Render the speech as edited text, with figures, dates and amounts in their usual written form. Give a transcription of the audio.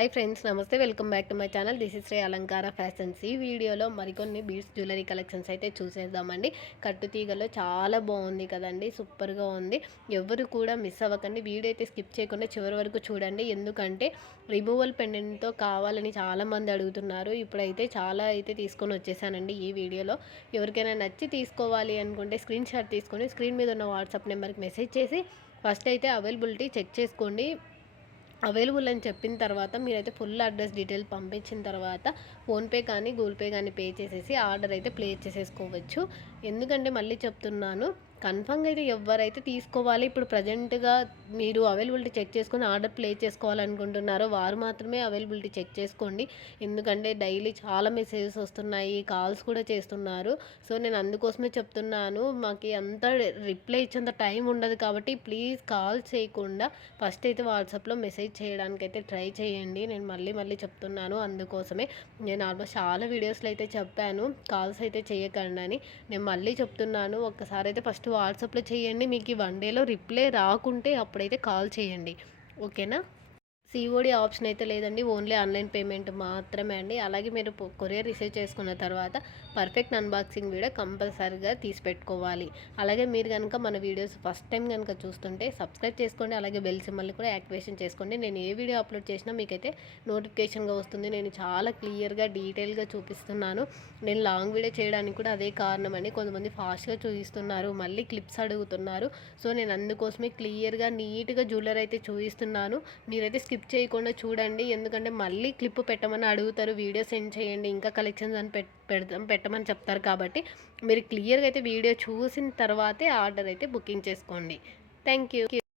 Hi friends, నమస్తే. Welcome back to my channel. This is Shri Alankara fashions. ఈ వీడియోలో మరికొన్ని బీడ్స్ జ్యువెలరీ కలెక్షన్స్ అయితే చూసేద్దామండి. కట్టుతీగలో చాలా బాగుంది కదండి, సూపర్గా ఉంది. ఎవరు కూడా మిస్ అవ్వకండి, వీడియో అయితే స్కిప్ చేయకుండా చివరి వరకు చూడండి. ఎందుకంటే రిమూవల్ పెండెంట్తో కావాలని చాలామంది అడుగుతున్నారు. ఇప్పుడైతే చాలా అయితే తీసుకొని వచ్చేసానండి ఈ వీడియోలో. ఎవరికైనా నచ్చి తీసుకోవాలి అనుకుంటే స్క్రీన్ షాట్ తీసుకొని స్క్రీన్ మీద ఉన్న వాట్సాప్ నెంబర్కి మెసేజ్ చేసి ఫస్ట్ అయితే అవైలబిలిటీ చెక్ చేసుకోండి. అవైలబుల్ అని చెప్పిన తర్వాత మీరైతే ఫుల్ అడ్రస్ డీటెయిల్ పంపించిన తర్వాత ఫోన్పే కానీ గూగుల్ పే కానీ పే చేసేసి ఆర్డర్ అయితే ప్లేస్ చేసేసుకోవచ్చు. ఎందుకంటే మళ్ళీ చెప్తున్నాను, కన్ఫర్మ్గా అయితే ఎవరైతే తీసుకోవాలి, ఇప్పుడు ప్రజెంట్గా మీరు అవైలబిలిటీ చెక్ చేసుకొని ఆర్డర్ ప్లేస్ చేసుకోవాలనుకుంటున్నారో వారు మాత్రమే అవైలబిలిటీ చెక్ చేసుకోండి. ఎందుకంటే డైలీ చాలా మెసేజెస్ వస్తున్నాయి, కాల్స్ కూడా చేస్తున్నారు. సో నేను అందుకోసమే చెప్తున్నాను, మాకు అంత రిప్లై ఇచ్చేంత టైం ఉండదు కాబట్టి ప్లీజ్ కాల్ చేయకుండా ఫస్ట్ అయితే వాట్సాప్లో మెసేజ్ చేయడానికి అయితే ట్రై చేయండి. నేను మళ్ళీ మళ్ళీ చెప్తున్నాను, అందుకోసమే. నేను ఆల్మోస్ట్ చాలా వీడియోస్లో అయితే చెప్పాను కాల్స్ అయితే చేయకండి అని. నేను మళ్ళీ చెప్తున్నాను, ఒక్కసారి అయితే ఫస్ట్ వాట్సాప్లో చేయండి. మీకు ఈ 1 డేలో రిప్లై రాకుంటే అప్పుడైతే కాల్ చేయండి, ఓకేనా. సిఓడి ఆప్షన్ అయితే లేదండి, ఓన్లీ ఆన్లైన్ పేమెంట్ మాత్రమే అండి. అలాగే మీరు కొరియర్ రిసీవ్ చేసుకున్న తర్వాత పర్ఫెక్ట్ అన్బాక్సింగ్ వీడియో కంపల్సరీగా తీసి పెట్టుకోవాలి. అలాగే మీరు కనుక మన వీడియోస్ ఫస్ట్ టైం కనుక చూస్తుంటే సబ్స్క్రైబ్ చేసుకోండి. అలాగే బెల్ సింబల్ని కూడా యాక్టివేషన్ చేసుకోండి. నేను ఏ వీడియో అప్లోడ్ చేసినా మీకైతే నోటిఫికేషన్గా వస్తుంది. నేను చాలా క్లియర్గా డీటెయిల్గా చూపిస్తున్నాను. నేను లాంగ్ వీడియో చేయడానికి కూడా అదే కారణం అండి. కొంతమంది ఫాస్ట్గా చూపిస్తున్నారు, మళ్ళీ క్లిప్స్ అడుగుతున్నారు. సో నేను అందుకోసమే క్లియర్గా నీట్గా జ్యువెలరీ అయితే చూపిస్తున్నాను. మీరైతే స్కిప్ చేయకుండా చూడండి. ఎందుకంటే మళ్ళీ క్లిప్ పెట్టమని అడుగుతారు, వీడియో సెండ్ చేయండి ఇంకా కలెక్షన్స్ అని పెట్టమని చెప్తారు. కాబట్టి మీరు క్లియర్గా అయితే వీడియో చూసిన తర్వాతే ఆర్డర్ అయితే బుకింగ్ చేసుకోండి. Thank you.